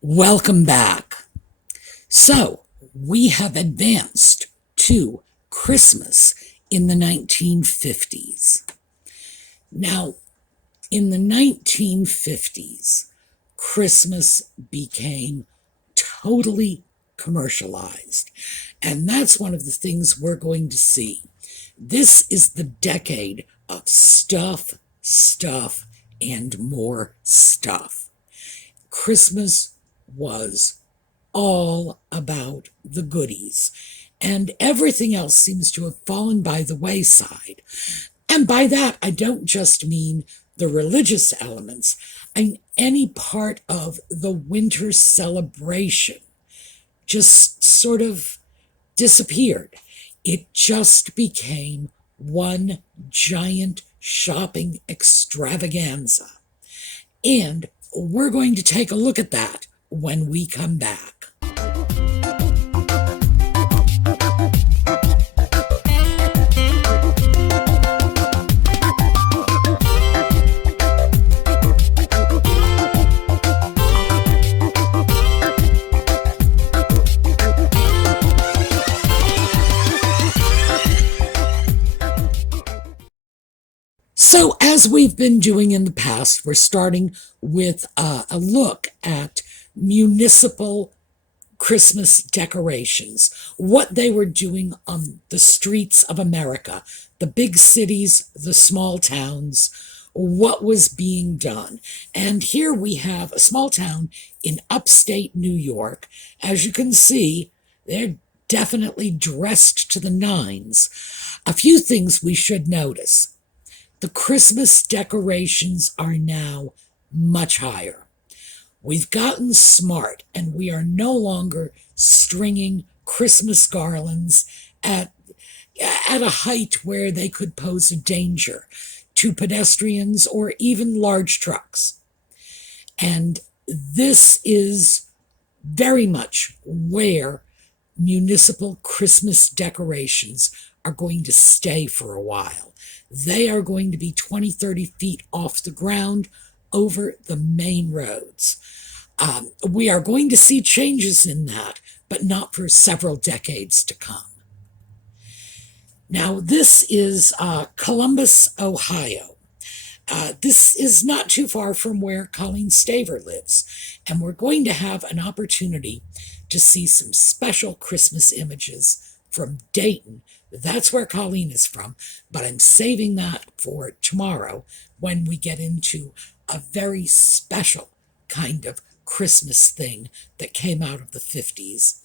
Welcome back. So, we have advanced to Christmas in the 1950s. Now, in the 1950s, Christmas became totally commercialized. And that's one of the things we're going to see. This is the decade of stuff, and more stuff. Christmas was all about the goodies, and everything else seems to have fallen by the wayside. And by that, I don't just mean the religious elements. I mean any part of the winter celebration just sort of disappeared. It just became one giant shopping extravaganza. And we're going to take a look at that when we come back. So, as we've been doing in the past, we're starting with a look at municipal Christmas decorations, what they were doing on the streets of America, the big cities, the small towns, what was being done. And here we have a small town in upstate New York. As you can see, they're definitely dressed to the nines. A few things we should notice. The Christmas decorations are now much higher. We've gotten smart, and we are no longer stringing Christmas garlands at a height where they could pose a danger to pedestrians or even large trucks. And this is very much where municipal Christmas decorations are going to stay for a while. They are going to be 20, 30 feet off the ground over the main roads. We are going to see changes in that, but not for several decades to come. Now, this is Columbus, Ohio. This is not too far from where Colleen Staver lives, and we're going to have an opportunity to see some special Christmas images from Dayton. That's where Colleen is from, but I'm saving that for tomorrow when we get into a very special kind of Christmas thing that came out of the 50s.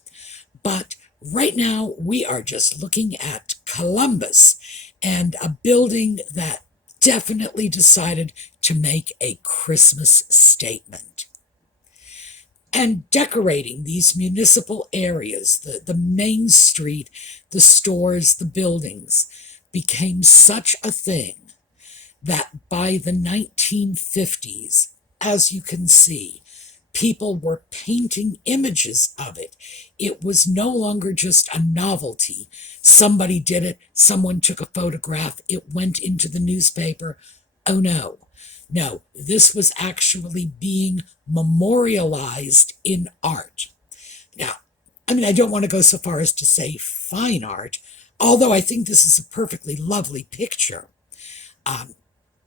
But right now, we are just looking at Columbus and a building that definitely decided to make a Christmas statement. And decorating these municipal areas, the main street, the stores, the buildings, became such a thing that by the 1950s, as you can see, people were painting images of it. It was no longer just a novelty. Somebody did it, someone took a photograph, it went into the newspaper. Oh no. No, this was actually being memorialized in art. Now, I don't want to go so far as to say fine art, although I think this is a perfectly lovely picture.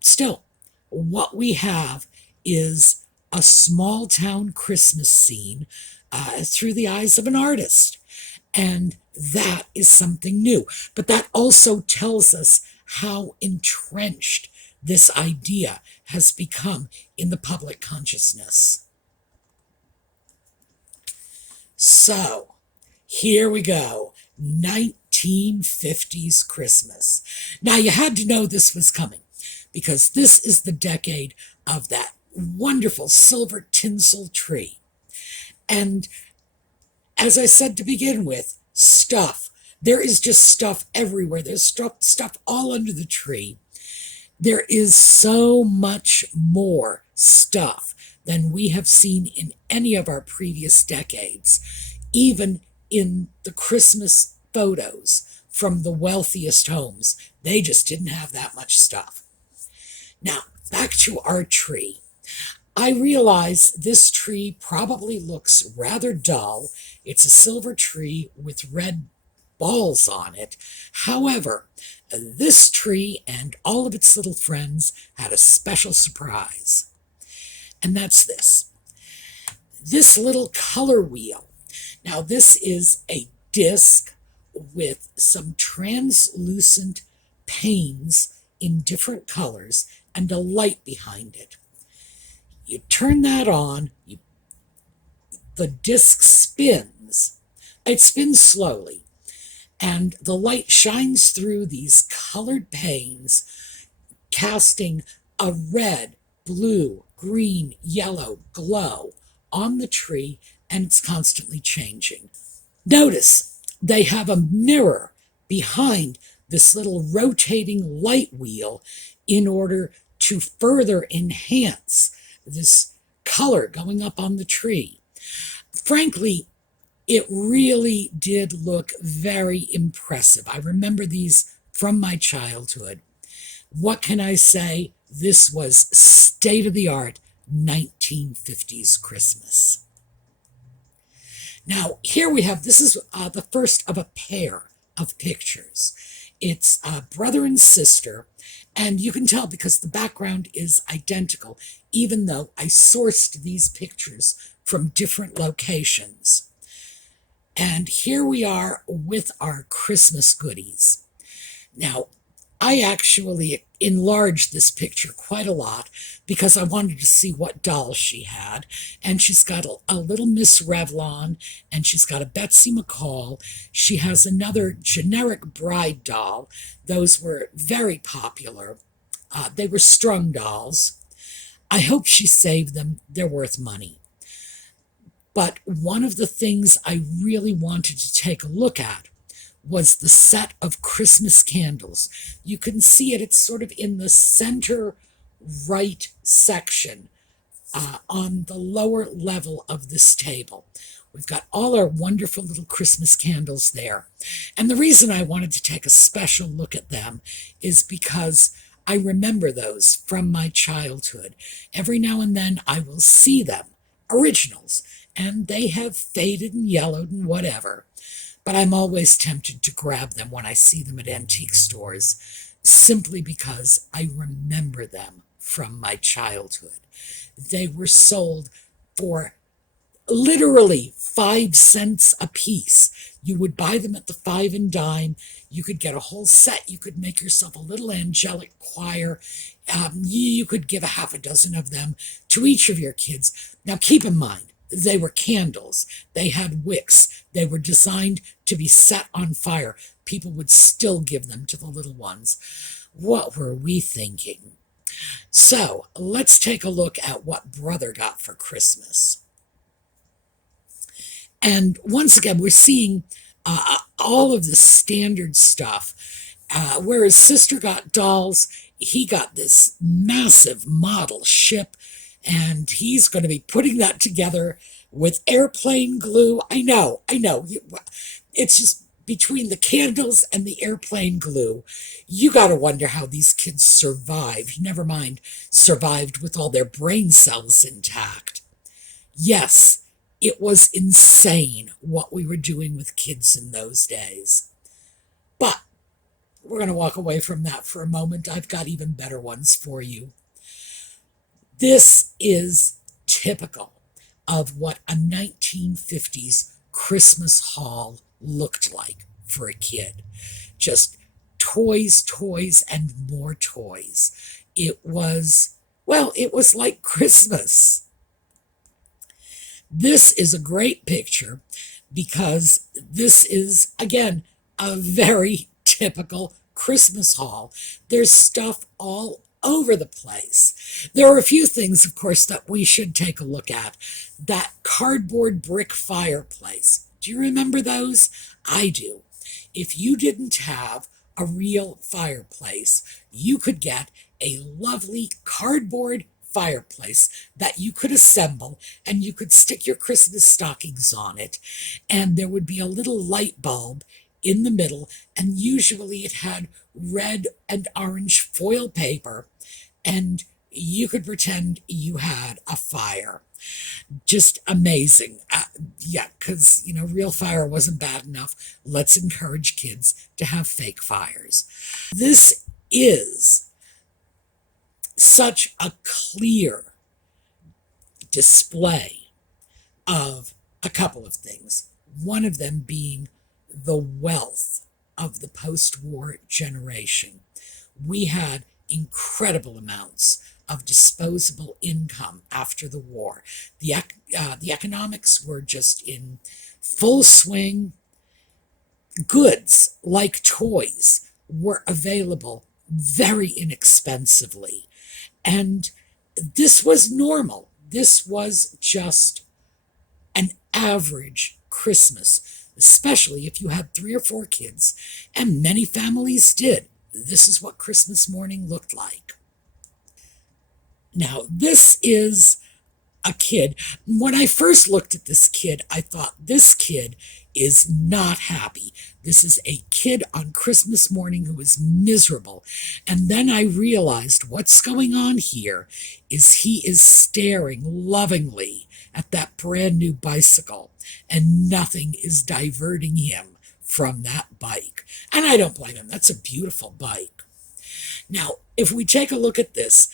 Still, what we have is a small town Christmas scene through the eyes of an artist. And that is something new. But that also tells us how entrenched this idea has become in the public consciousness. So, here we go. 1950s Christmas. Now, you had to know this was coming, because this is the decade of that wonderful silver tinsel tree. And as I said to begin with, stuff. There is just stuff everywhere. There's stuff all under the tree. There is so much more stuff than we have seen in any of our previous decades, even in the Christmas photos from the wealthiest homes. They just didn't have that much stuff. Now, back to our tree. I realize this tree probably looks rather dull. It's a silver tree with red balls on it. However, this tree and all of its little friends had a special surprise. And that's this. This little color wheel. Now, this is a disc with some translucent panes in different colors and a light behind it. You turn that on, the disc spins. It spins slowly, and the light shines through these colored panes, casting a red, blue, green, yellow glow on the tree, and it's constantly changing. Notice they have a mirror behind this little rotating light wheel in order to further enhance this color going up on the tree. Frankly, it really did look very impressive. I remember these from my childhood. What can I say? This was state-of-the-art 1950s Christmas. Now, here we have, this is the first of a pair of pictures. It's brother and sister, and you can tell because the background is identical, even though I sourced these pictures from different locations. And here we are with our Christmas goodies. Now, I actually enlarged this picture quite a lot because I wanted to see what dolls she had. And she's got a little Miss Revlon, and she's got a Betsy McCall. She has another generic bride doll. Those were very popular. They were strung dolls. I hope she saved them. They're worth money. But one of the things I really wanted to take a look at was the set of Christmas candles. You can see it, it's sort of in the center right section on the lower level of this table. We've got all our wonderful little Christmas candles there. And the reason I wanted to take a special look at them is because I remember those from my childhood. Every now and then I will see them, originals, and they have faded and yellowed and whatever. But I'm always tempted to grab them when I see them at antique stores, simply because I remember them from my childhood. They were sold for literally 5 cents a piece. You would buy them at the 5 and dime. You could get a whole set. You could make yourself a little angelic choir. You could give a half a dozen of them to each of your kids. Now keep in mind, they were candles. They had wicks. They were designed to be set on fire. People would still give them to the little ones. What were we thinking? So let's take a look at what brother got for Christmas. And once again, we're seeing all of the standard stuff. Whereas sister got dolls, he got this massive model ship, and he's going to be putting that together with airplane glue. I know. It's just between the candles and the airplane glue. You got to wonder how these kids survived. Never mind, survived with all their brain cells intact. Yes, it was insane what we were doing with kids in those days. But we're going to walk away from that for a moment. I've got even better ones for you. This is typical of what a 1950s Christmas haul looked like for a kid. Just toys, toys, and more toys. It was like Christmas. This is a great picture because this is, again, a very typical Christmas haul. There's stuff all over the place. There are a few things, of course, that we should take a look at. That cardboard brick fireplace. Do you remember those? I do. If you didn't have a real fireplace, you could get a lovely cardboard fireplace that you could assemble, and you could stick your Christmas stockings on it, and there would be a little light bulb in the middle, and usually it had red and orange foil paper, and you could pretend you had a fire. Just amazing. Yeah, because, real fire wasn't bad enough. Let's encourage kids to have fake fires. This is such a clear display of a couple of things. One of them being the wealth of the post-war generation. We had incredible amounts of disposable income after the war. The economics were just in full swing. Goods like toys were available very inexpensively. And this was normal. This was just an average Christmas, especially if you had 3 or 4 kids, and many families did. This is what Christmas morning looked like. Now, this is a kid. When I first looked at this kid, I thought, this kid is not happy. This is a kid on Christmas morning who is miserable. And then I realized what's going on here is he is staring lovingly at that brand new bicycle, and nothing is diverting him from that bike. And I don't blame him. That's a beautiful bike. Now, if we take a look at this,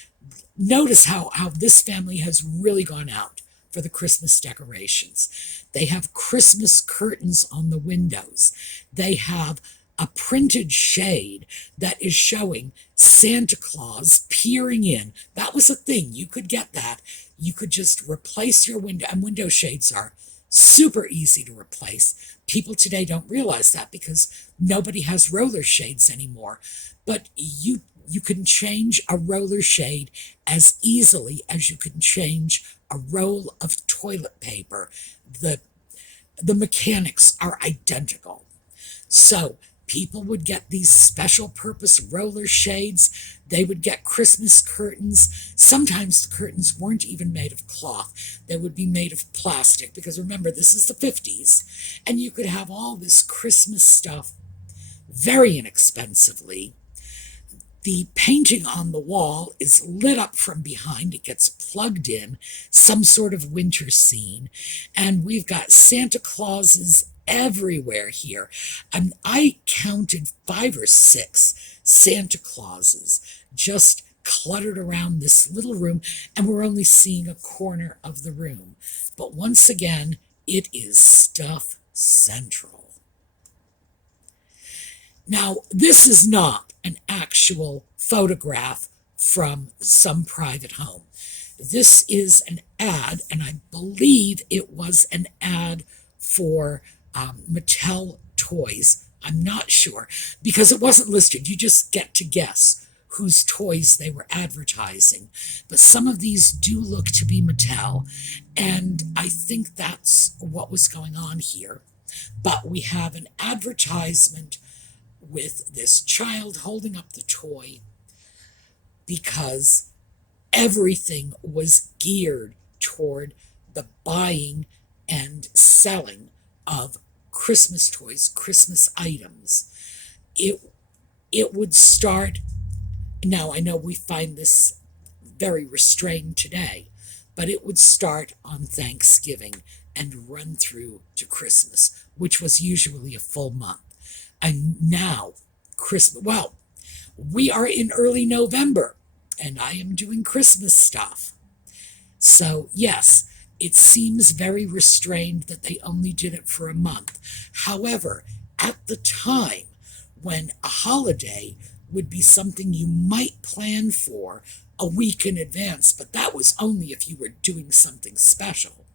notice how this family has really gone out for the Christmas decorations. They have Christmas curtains on the windows. They have a printed shade that is showing Santa Claus peering in. That was a thing. You could get that. You could just replace your window, and window shades are super easy to replace. People today don't realize that because nobody has roller shades anymore. But you can change a roller shade as easily as you can change a roll of toilet paper. The mechanics are identical. So people would get these special purpose roller shades. They would get Christmas curtains. Sometimes the curtains weren't even made of cloth. They would be made of plastic, because remember, this is the 50s. And you could have all this Christmas stuff very inexpensively. The painting on the wall is lit up from behind. It gets plugged in, some sort of winter scene. And we've got Santa Clauses everywhere here. And I counted 5 or 6 Santa Clauses just cluttered around this little room, and we're only seeing a corner of the room. But once again, it is stuff central. Now, this is not an actual photograph from some private home. This is an ad, and I believe it was an ad for Mattel toys. I'm not sure, because it wasn't listed. You just get to guess whose toys they were advertising. But some of these do look to be Mattel, and I think that's what was going on here. But we have an advertisement with this child holding up the toy, because everything was geared toward the buying and selling of Christmas toys, Christmas items. It would start, now I know we find this very restrained today, but it would start on Thanksgiving and run through to Christmas, which was usually a full month. And now, Christmas, well, we are in early November, and I am doing Christmas stuff. So, yes, it seems very restrained that they only did it for a month. However, at the time when a holiday would be something you might plan for a week in advance, but that was only if you were doing something special.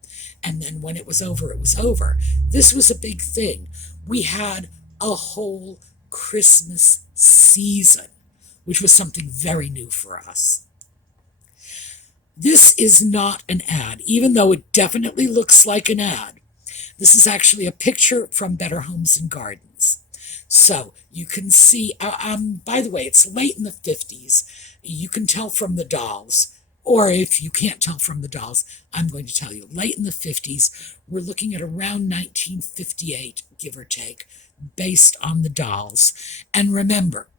And then when it was over, it was over. This was a big thing. We had a whole Christmas season, which was something very new for us. This is not an ad, even though it definitely looks like an ad. This is actually a picture from Better Homes and Gardens. So you can see, by the way, it's late in the 50s. You can tell from the dolls, or if you can't tell from the dolls, I'm going to tell you. Late in the 50s, we're looking at around 1958, give or take, based on the dolls. And remember,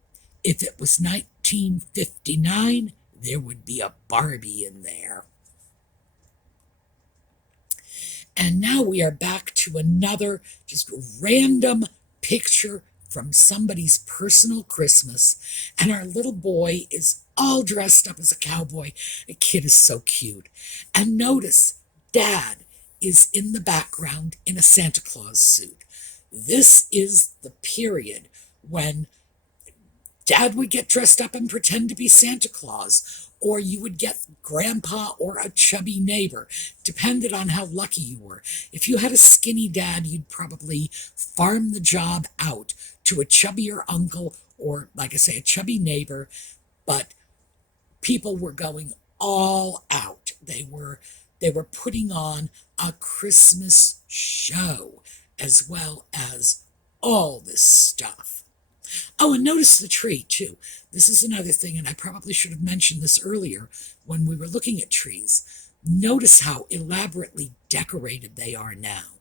if it was 1959, there would be a Barbie in there. And now we are back to another just random picture from somebody's personal Christmas. And our little boy is all dressed up as a cowboy. The kid is so cute. And notice, Dad is in the background in a Santa Claus suit. This is the period when Dad would get dressed up and pretend to be Santa Claus, or you would get Grandpa or a chubby neighbor, depended on how lucky you were. If you had a skinny dad, you'd probably farm the job out to a chubbier uncle or, like I say, a chubby neighbor, but people were going all out. They were putting on a Christmas show as well as all this stuff. Oh, and notice the tree, too. This is another thing, and I probably should have mentioned this earlier when we were looking at trees. Notice how elaborately decorated they are now.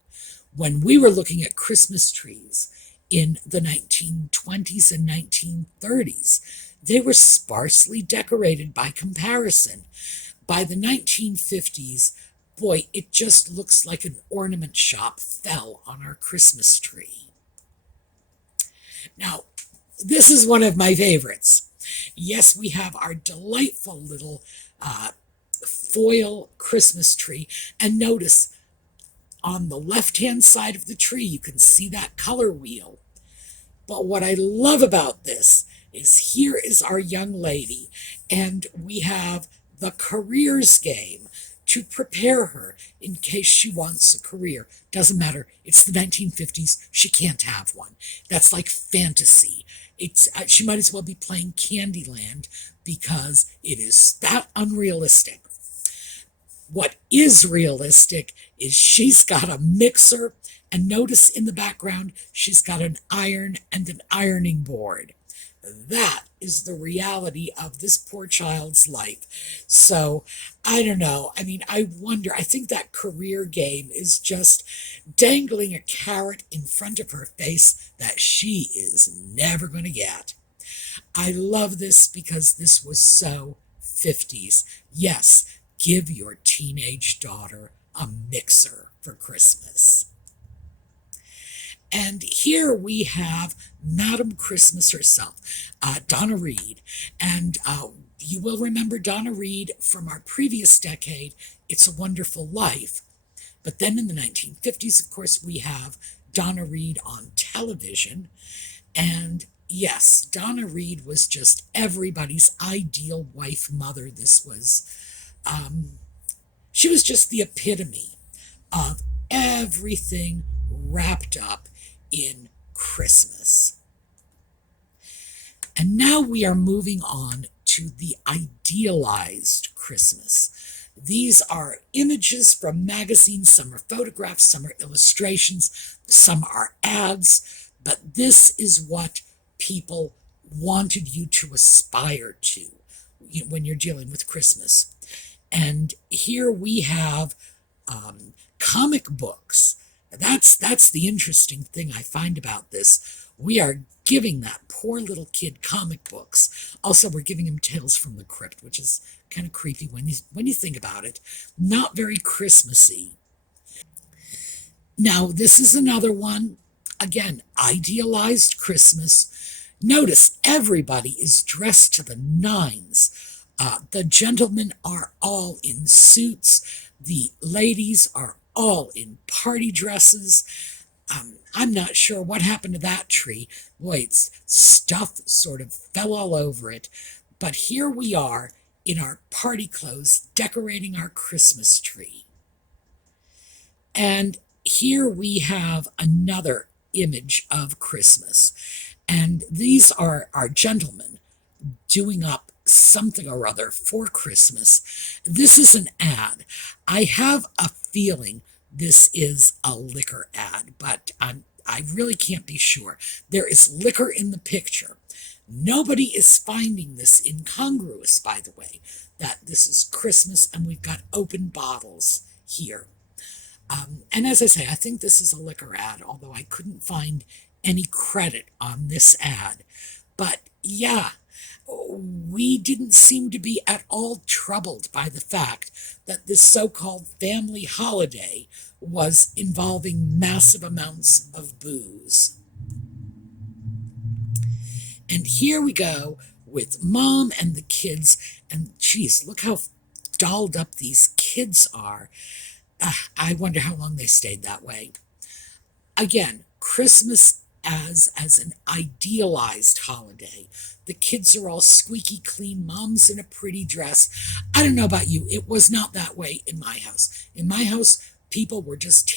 When we were looking at Christmas trees in the 1920s and 1930s, they were sparsely decorated by comparison. By the 1950s, boy, it just looks like an ornament shop fell on our Christmas tree. Now, this is one of my favorites. Yes, we have our delightful little foil Christmas tree. And notice, on the left-hand side of the tree, you can see that color wheel. But what I love about this is here is our young lady, and we have the careers game to prepare her in case she wants a career. Doesn't matter. It's the 1950s. She can't have one. That's like fantasy. She might as well be playing Candyland because it is that unrealistic. What is realistic is she's got a mixer, and notice in the background she's got an iron and an ironing board. That is the reality of this poor child's life. So, I don't know. I mean, I wonder, I think that career game is just dangling a carrot in front of her face that she is never going to get. I love this because this was so 50s. Yes, give your teenage daughter a mixer for Christmas. And here we have Madam Christmas herself, Donna Reed. And you will remember Donna Reed from our previous decade, It's a Wonderful Life. But then in the 1950s, of course, we have Donna Reed on television. And yes, Donna Reed was just everybody's ideal wife mother. This was, she was just the epitome of everything wrapped up in Christmas. And now we are moving on to the idealized Christmas. These are images from magazines. Some are photographs, some are illustrations, some are ads, but this is what people wanted you to aspire to when you're dealing with Christmas. And here we have comic books. That's the interesting thing I find about this. We are giving that poor little kid comic books. Also, we're giving him Tales from the Crypt, which is kind of creepy when you think about it. Not very Christmassy. Now, this is another one. Again, idealized Christmas. Notice everybody is dressed to the nines. The gentlemen are all in suits. The ladies are all in party dresses. I'm not sure what happened to that tree. Boy, its stuff sort of fell all over it. But here we are in our party clothes decorating our Christmas tree. And here we have another image of Christmas. And these are our gentlemen doing up something or other for Christmas. This is an ad. I have a feeling this is a liquor ad, but I really can't be sure. There is liquor in the picture. Nobody is finding this incongruous, by the way, that this is Christmas and we've got open bottles here. And as I say, I think this is a liquor ad, although I couldn't find any credit on this ad. But yeah, we didn't seem to be at all troubled by the fact that this so-called family holiday was involving massive amounts of booze. And here we go with Mom and the kids, and geez, look how dolled up these kids are. I wonder how long they stayed that way. Again, Christmas as an idealized holiday. The kids are all squeaky clean. Mom's in a pretty dress. I don't know about you. It was not that way in my house. In my house, people were just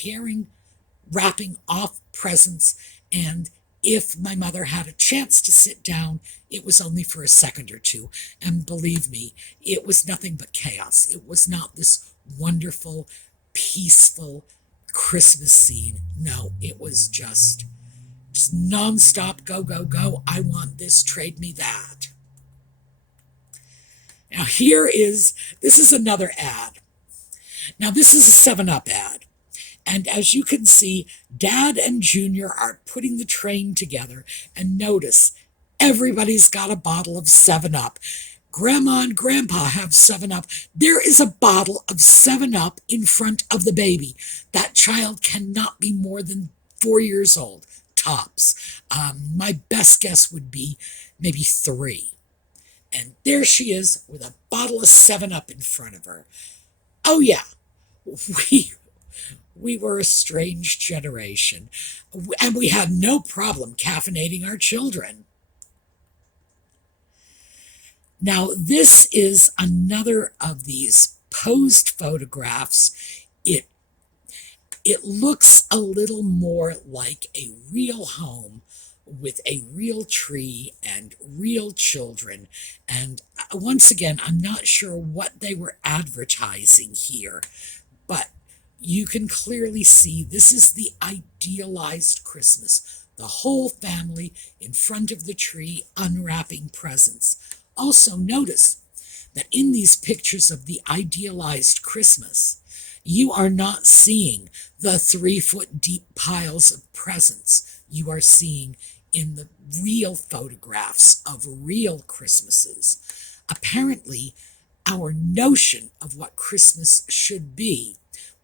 wrapping off presents, and if my mother had a chance to sit down, it was only for a second or two. And believe me, it was nothing but chaos. It was not this wonderful, peaceful Christmas scene. No, it was just nonstop, go, go, go. I want this, trade me that. Now this is another ad. Now this is a 7-Up ad. And as you can see, Dad and Junior are putting the train together. And notice, everybody's got a bottle of 7-Up. Grandma and Grandpa have 7-Up. There is a bottle of 7-Up in front of the baby. That child cannot be more than 4 years old, tops. My best guess would be maybe 3. And there she is with a bottle of 7-Up in front of her. Oh yeah, we were a strange generation, and we had no problem caffeinating our children. Now, this is another of these posed photographs. It looks a little more like a real home with a real tree and real children. And once again, I'm not sure what they were advertising here, but you can clearly see this is the idealized Christmas. The whole family in front of the tree unwrapping presents. Also notice that in these pictures of the idealized Christmas, you are not seeing the 3-foot deep piles of presents you are seeing in the real photographs of real Christmases. Apparently, our notion of what Christmas should be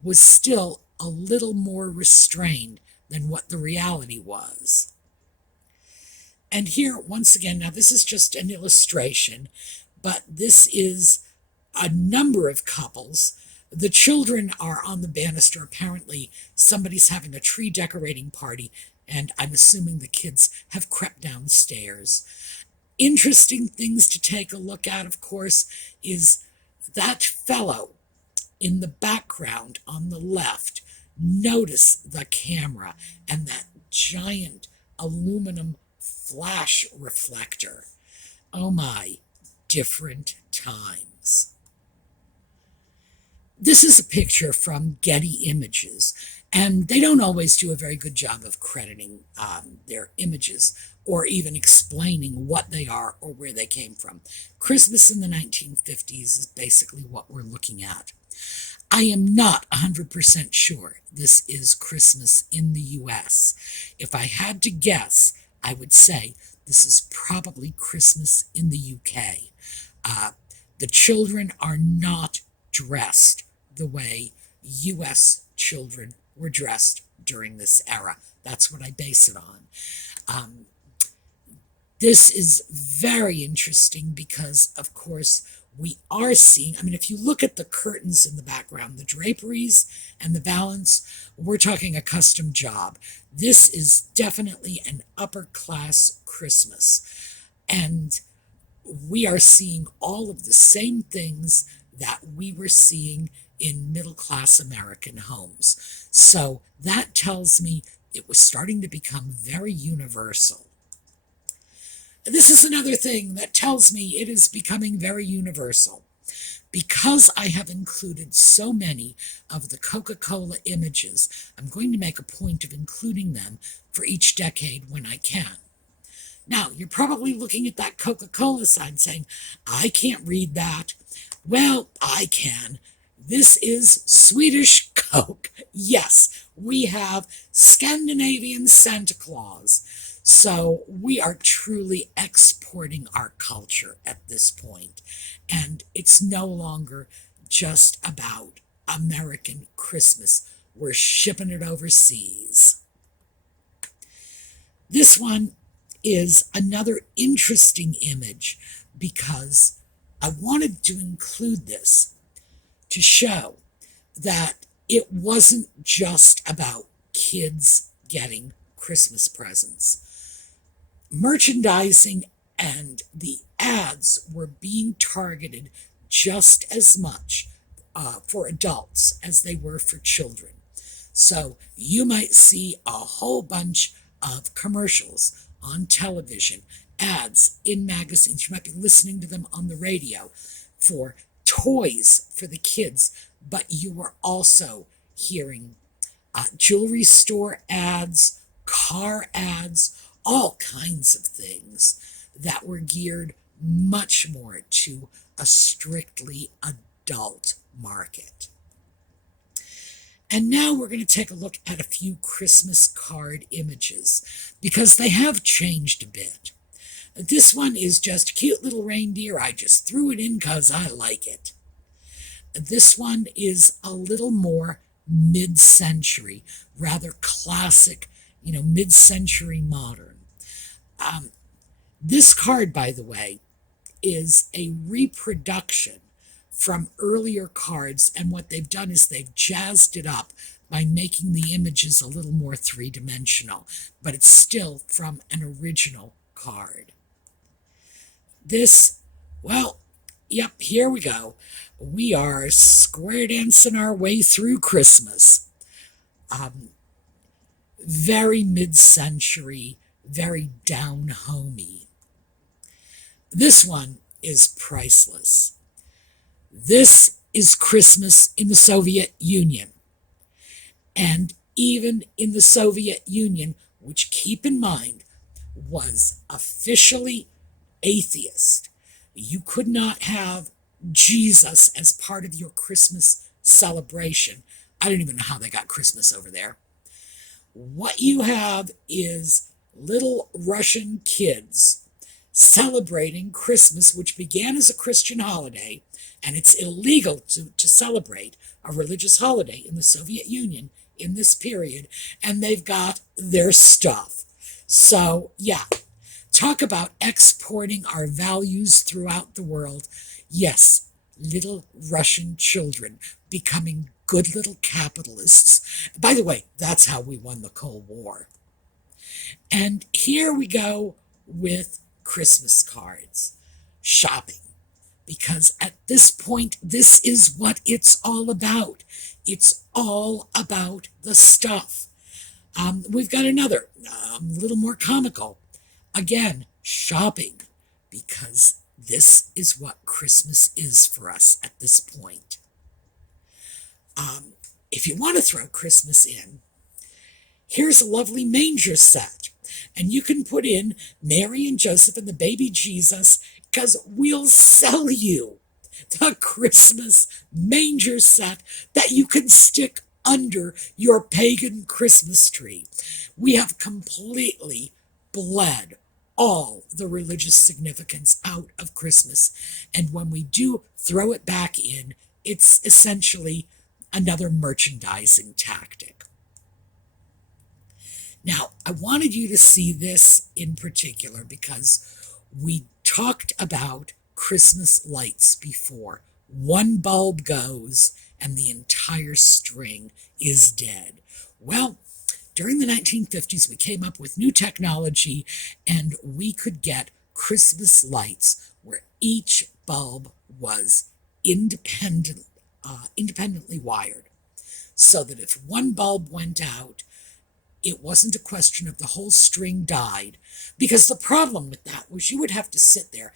was still a little more restrained than what the reality was. And here, once again, now this is just an illustration, but this is a number of couples. The children are on the banister. Apparently, somebody's having a tree decorating party, and I'm assuming the kids have crept downstairs. Interesting things to take a look at, of course, is that fellow in the background on the left. Notice the camera and that giant aluminum flash reflector. Oh my, different times. This is a picture from Getty Images, and they don't always do a very good job of crediting their images or even explaining what they are or where they came from. Christmas in the 1950s is basically what we're looking at. I am not 100% sure this is Christmas in the U.S. If I had to guess, I would say this is probably Christmas in the U.K. The children are not dressed the way U.S. children were dressed during this era. That's what I base it on. This is very interesting because, of course, we are seeing, if you look at the curtains in the background, the draperies and the valance, we're talking a custom job. This is definitely an upper class Christmas. And we are seeing all of the same things that we were seeing in middle-class American homes. So that tells me it was starting to become very universal. This is another thing that tells me it is becoming very universal. Because I have included so many of the Coca-Cola images, I'm going to make a point of including them for each decade when I can. Now, you're probably looking at that Coca-Cola sign saying, I can't read that. Well, I can. This is Swedish Coke. Yes, we have Scandinavian Santa Claus. So we are truly exporting our culture at this point, and it's no longer just about American Christmas. We're shipping it overseas. This one is another interesting image because I wanted to include this to show that it wasn't just about kids getting Christmas presents. Merchandising and the ads were being targeted just as much for adults as they were for children. So you might see a whole bunch of commercials on television, ads in magazines. You might be listening to them on the radio for toys for the kids, but you are also hearing jewelry store ads, car ads, all kinds of things that were geared much more to a strictly adult market. And now we're going to take a look at a few Christmas card images because they have changed a bit. This one is just a cute little reindeer. I just threw it in because I like it. This one is a little more mid-century, rather classic, mid-century modern. This card, by the way, is a reproduction from earlier cards, and what they've done is they've jazzed it up by making the images a little more three-dimensional, but it's still from an original card. This, well, yep, here we go. We are square dancing our way through Christmas. Very mid-century, very down-homey. This one is priceless. This is Christmas in the Soviet Union. And even in the Soviet Union, which, keep in mind, was officially atheist, you could not have Jesus as part of your Christmas celebration. I don't even know how they got Christmas over there. What you have is little Russian kids celebrating Christmas, which began as a Christian holiday, and it's illegal to celebrate a religious holiday in the Soviet Union in this period, and they've got their stuff. So, yeah, talk about exporting our values throughout the world. Yes, little Russian children becoming good little capitalists. By the way, that's how we won the Cold War. And here we go with Christmas cards, shopping, because at this point, this is what it's all about. It's all about the stuff. We've got another, little more comical. Again, shopping, because this is what Christmas is for us at this point. If you want to throw Christmas in, here's a lovely manger set. And you can put in Mary and Joseph and the baby Jesus, because we'll sell you the Christmas manger set that you can stick under your pagan Christmas tree. We have completely bled all the religious significance out of Christmas. And when we do throw it back in, it's essentially another merchandising tactic. Now, I wanted you to see this in particular because we talked about Christmas lights before. One bulb goes and the entire string is dead. Well, during the 1950s, we came up with new technology and we could get Christmas lights where each bulb was independently wired, so that if one bulb went out, it wasn't a question of the whole string died, because the problem with that was you would have to sit there,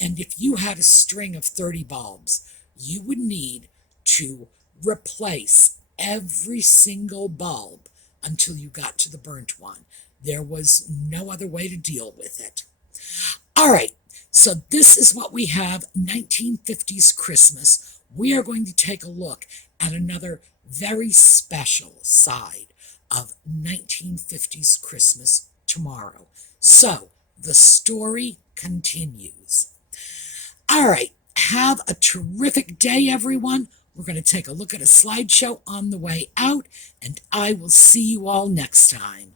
and if you had a string of 30 bulbs, you would need to replace every single bulb until you got to the burnt one. There was no other way to deal with it. All right, so this is what we have, 1950s Christmas. We are going to take a look at another very special side of 1950s Christmas tomorrow. So the story continues. All right, have a terrific day, everyone. We're going to take a look at a slideshow on the way out, and I will see you all next time.